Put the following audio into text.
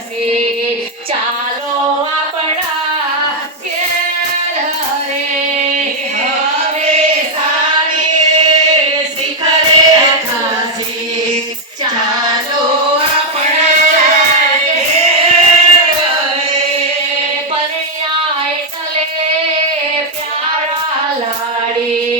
चालो आपड़ा गेर हे साखरे चालो चालो प्यारा लाड़ी